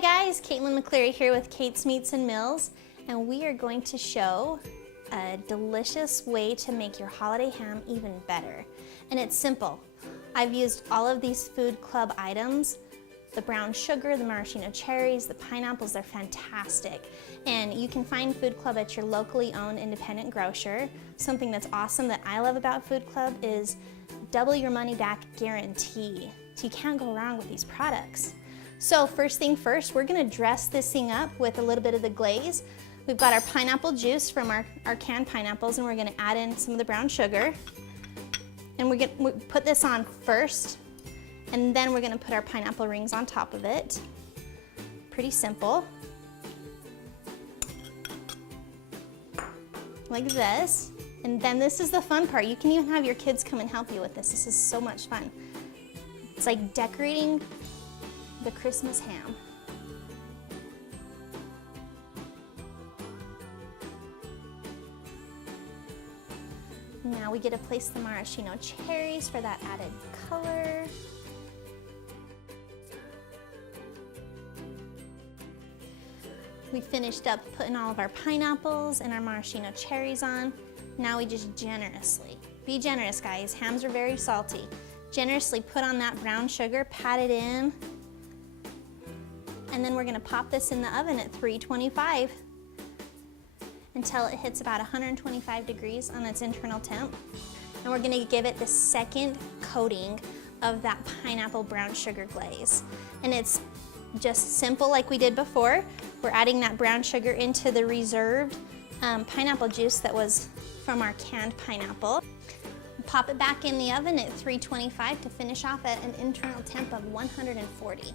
Hi guys, Caitlin McCleary here with Cayt's Meats and Mills, and we are going to show a delicious way to make your holiday ham even better. And it's simple. I've used all of these food club items, the brown sugar, the maraschino cherries, the pineapples, they're fantastic. And you can find Food Club at your locally owned independent grocer. Something that's awesome that I love about Food Club is double your money back guarantee. So you can't go wrong with these products. So first thing first, we're gonna dress this thing up with a little bit of the glaze. We've got our pineapple juice from our canned pineapples, and we're gonna add in some of the brown sugar. And we're gonna put this on first, and then we're gonna put our pineapple rings on top of it. Pretty simple. Like this. And then this is the fun part. You can even have your kids come and help you with this. This is so much fun. It's like decorating the Christmas ham. Now we get to place the maraschino cherries for that added color. We finished up putting all of our pineapples and our maraschino cherries on. Now we just generously, be generous guys, hams are very salty. Generously put on that brown sugar, pat it in, and then we're gonna pop this in the oven at 325 until it hits about 125 degrees on its internal temp. And we're gonna give it the second coating of that pineapple brown sugar glaze. And it's just simple like we did before. We're adding that brown sugar into the reserved pineapple juice that was from our canned pineapple. Pop it back in the oven at 325 to finish off at an internal temp of 140.